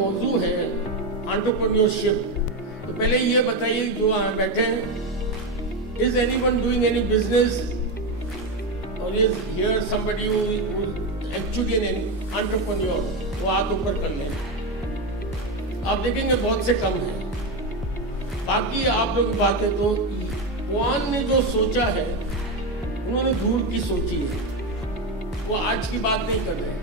मौजू है एंटरप्रेन्योरशिप, तो पहले ये बताइए जो यहाँ बैठे हैं, is anyone doing any business और is here somebody who actually an entrepreneur? वो हाथ ऊपर कर लें। आप देखेंगे बहुत से कम हैं। बाकी आप लोग बात है तो वान ने जो सोचा है उन्होंने दूर की सोची है, वो आज की बात नहीं कर रहे हैं।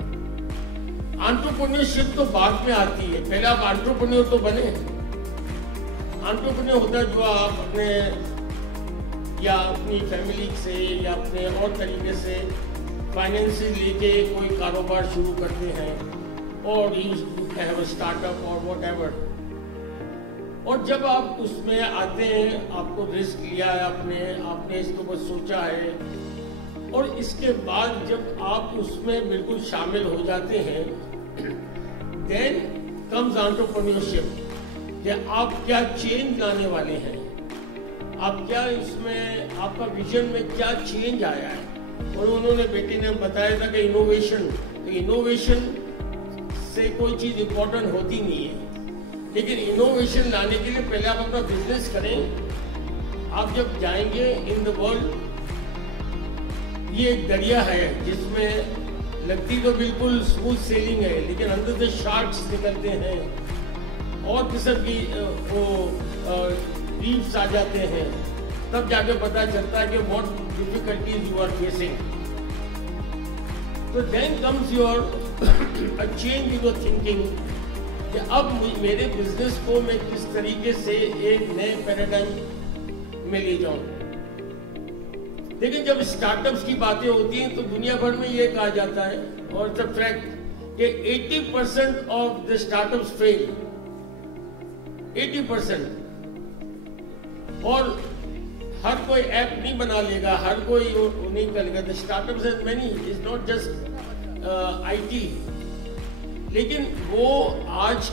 एंटरप्रेन्योरशिप तो बाद में आती है, पहले आप एंटरप्रेन्योर तो बने। एंटरप्रेन्योर होता है जो आप अपने या अपनी फैमिली से या अपने और तरीके से फाइनेंस लेके कोई कारोबार शुरू करते हैं और यू हैव अ स्टार्टअप और व्हाटएवर। और जब आप उसमें आते हैं, आपको रिस्क लिया है, आपने इसके ऊपर सोचा है, और इसके बाद जब आप उसमें बिल्कुल शामिल हो जाते हैं, देन कम्स एंटरप्रेन्योरशिप कि आप क्या चेंज लाने वाले हैं, आप क्या इसमें आपका विजन में क्या चेंज आया है। और उन्होंने बेटी ने बताया था कि इनोवेशन, तो इनोवेशन से कोई चीज इंपॉर्टेंट होती नहीं है, लेकिन इनोवेशन लाने के लिए पहले आप अपना बिजनेस करें। आप जब जाएंगे इन द वर्ल्ड, ये एक दरिया है जिसमें लगती तो बिल्कुल स्मूथ सेलिंग है, लेकिन अंदर से शार्क्स निकलते हैं और किस्म की वो रीफ्स आ जाते हैं। तब जाके पता चलता है कि what difficulties you are facing. तो then comes your a change in your thinking कि अब मेरे बिजनेस को मैं किस तरीके से एक नए पैराडाइम में ले जाऊं। लेकिन जब स्टार्टअप्स की बातें होती हैं तो दुनिया भर में ये कहा जाता है, और इट्स अ फैक्ट, कि 80% ऑफ द स्टार्टअप्स फेल। 80%। और हर कोई ऐप नहीं बना लेगा, हर कोई नहीं करेगा। The startups has many, is not just IT. लेकिन वो आज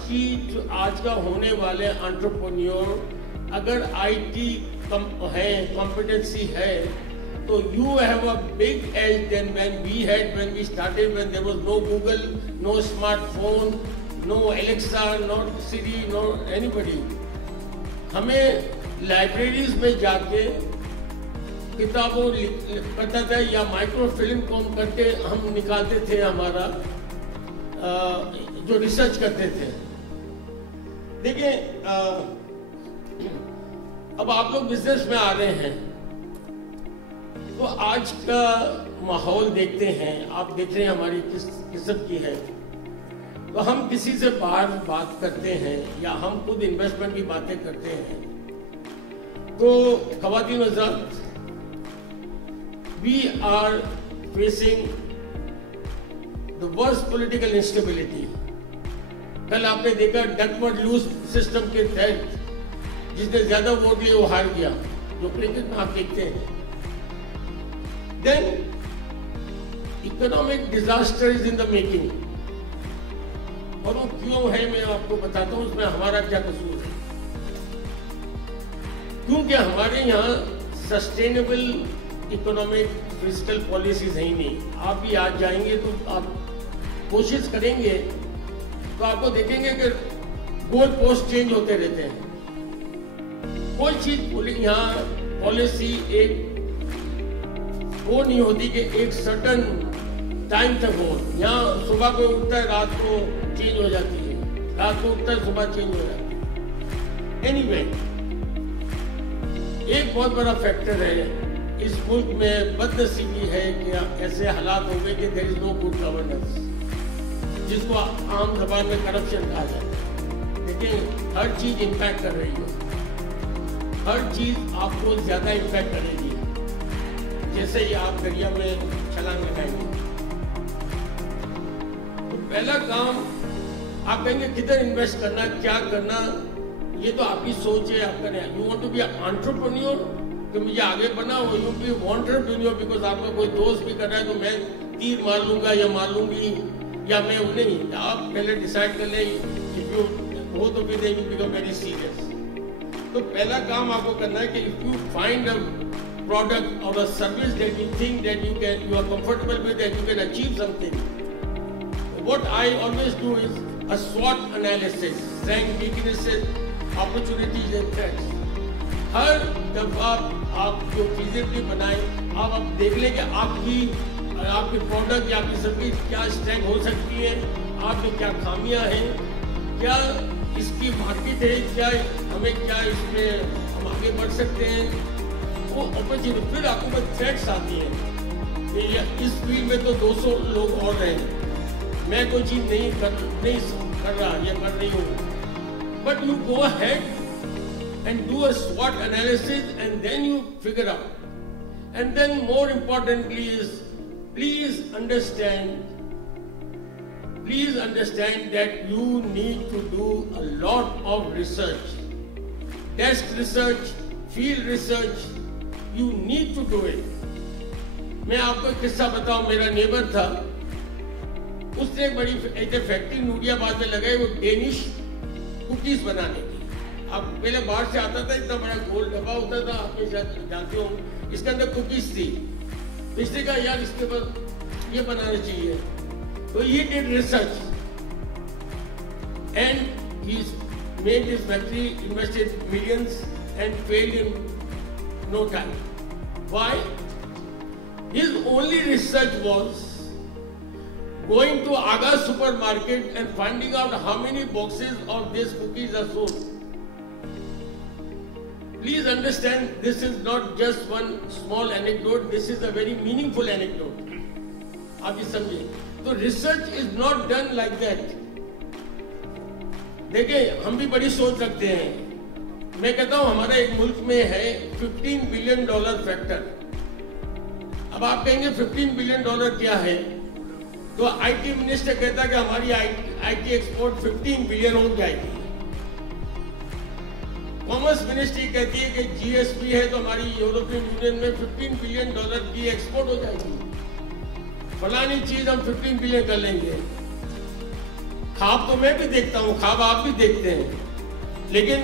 का होने वाले एंटरप्रेन्योर अगर आईटी है, कॉम्पिटेंसी है, तो you have a big edge than when we started, when there was no Google, no smartphone, no Alexa, not Siri, no anybody. हमें लाइब्रेरीज में जाके किताबों पता था या माइक्रोफिल्म को हम करके हम निकालते थे, हमारा जो रिसर्च करते थे। देखिए अब आप लोग बिजनेस में आ रहे हैं, तो आज का माहौल देखते हैं, आप देख रहे हैं हमारी किस किस्म की है। तो हम किसी से बाहर बात करते हैं या हम खुद इन्वेस्टमेंट की बातें करते हैं, तो ख़वातीन हज़रात, we are facing the worst political instability. कल आपने देखा डकवर्थ लूज सिस्टम के तहत जिसने ज्यादा वोट लिए वो हार गया, जो क्रिकेट में आप देखते हैं। Then economic disaster is in the making, और वो क्यों है मैं आपको बताता हूं, उसमें हमारा क्या कसूर है। क्योंकि हमारे यहाँ सस्टेनेबल इकोनॉमिक फिस्कल पॉलिसीज है ही नहीं। आप भी आज जाएंगे तो आप कोशिश करेंगे तो आपको देखेंगे कि गोल पोस्ट चेंज होते रहते हैं। कोई चीज यहाँ पॉलिसी एक वो नहीं होती कि एक सर्टन टाइम तक हो। यहाँ सुबह को उठता है, रात को चेंज हो जाती है, रात को उठता है, सुबह चेंज हो जाती है। एनीवे, एक बहुत बड़ा फैक्टर है इस मुल्क में, बदनसीबी है कि ऐसे हालात हो गए कि there is no good governance, जिसको आम जबान में करप्शन कहा जाता है। लेकिन हर चीज इम्पैक्ट कर रही है, हर चीज आपको ज्यादा इम्पैक्ट करेगी। जैसे ही आप दरिया में छलांग लगाएंगे, तो पहला काम आप कहेंगे किधर इन्वेस्ट करना, क्या करना, ये तो आपकी सोच है, आप करें। You want to be entrepreneur, तो मुझे आगे बढ़ना हो। यू बी एंटरप्रेन्योर बिकॉज आपका कोई दोस्त भी कर रहा है तो मैं तीर मार लूंगा या मार लूंगी, या मैं नहीं। आप पहले डिसाइड कर लें, इफ यू हो तो फिर यू बिकम वेरी सीरियस। तो पहला काम आपको करना है कि if you find a product or a service that you think that you are comfortable with, that you can achieve something, what I always do is a SWOT analysis, strengths, weaknesses, opportunities and threats. हर दफा आप जो physically बनाए, आप देख लें कि आपकी product या आपकी सर्विस क्या स्ट्रेंथ हो सकती है, आप में क्या खामियां हैं, क्या इसकी मार्केट है, क्या हमें क्या इसमें हम आगे बढ़ सकते हैं, वो अपॉर्चुनिटी। फिर आपको बस थ्रेट्स आती हैं कि इस फील्ड में तो 200 लोग और हैं, मैं कोई चीज़ नहीं कर रहा या कर रही हूँ। But you go ahead and do a SWOT analysis and then you figure out. And then more importantly is please understand that you need to do a lot of research. Desk research, field research, you need to do it. मैं आपको एक किस्सा बताऊं, मेरा neighbour था, उसने एक बड़ी फैक्ट्री नूरियाबाद में लगाई, वो डेनिश कुकीज बनाने की। अब पहले बाहर से आता था, इतना बड़ा गोल डब्बा होता था, आपके शायद जानते हो, इसके अंदर कुकीज थी। इसने कहा यार इसके बाद ये बनाना चाहिए, तो ये did research and he made this factory, invested millions and failed in no time. Why? His only research was going to Aga supermarket and finding out how many boxes of these cookies are sold. Please understand, this is not just one small anecdote, this is a very meaningful anecdote. आप ये समझिए, तो research is not done like that. देखिए, हम भी बड़ी सोच रखते हैं। मैं कहता हूँ हमारे एक मुल्क में है $15 बिलियन फैक्टर। अब आप कहेंगे $15 बिलियन क्या है? तो आईटी मिनिस्टर कहता है कि हमारी आईटी एक्सपोर्ट 15 बिलियन हो जाएगी। कॉमर्स मिनिस्ट्री कहती है कि जीएसपी है तो हमारी यूरोपियन यूनियन में $15 बिलियन की एक्सपोर्ट हो जाएगी। फलानी चीज हम 15 बिलियन कर लेंगे। ख्वाब तो मैं भी देखता हूँ, ख्वाब आप भी देखते हैं, लेकिन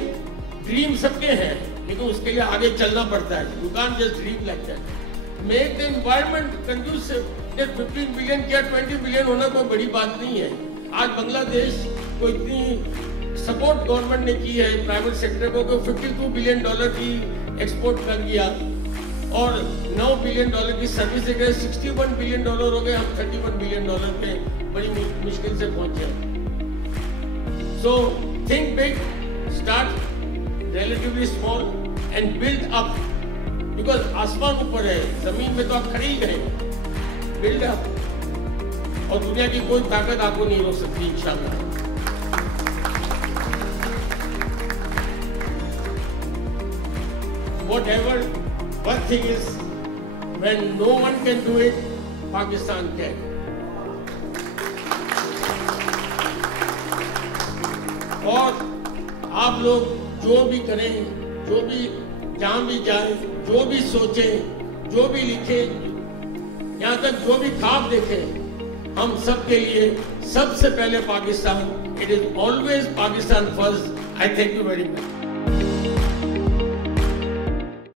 ड्रीम सबके हैं, लेकिन उसके लिए आगे चलना पड़ता है। You can't just dream like that. Make the environment conducive. 15 billion क्या 20 बिलियन होना कोई बड़ी बात नहीं है। आज बांग्लादेश को इतनी सपोर्ट गवर्नमेंट ने की है प्राइवेट सेक्टर को, 52 बिलियन की एक्सपोर्ट कर दिया और 9 बिलियन की सर्विस से गए, 61 बिलियन हो गए, हम 31 बिलियन पे बड़ी मुश्किल से पहुंचे। So think big, start relatively small and build up, because आसमान ऊपर है, जमीन में तो आप खड़े ही गए। बिल्ड अप, और दुनिया की कोई ताकत आपको नहीं रोक सकती इंशाल्लाह। Whatever, one thing is, when no one can do it, Pakistan can. और आप लोग जो भी करें, जो भी जहां भी जाएं, जो भी सोचें, जो भी लिखें, यहाँ तक जो भी ख्वाब देखें, हम सब के लिए सबसे पहले Pakistan, it is always Pakistan first. I thank you very much.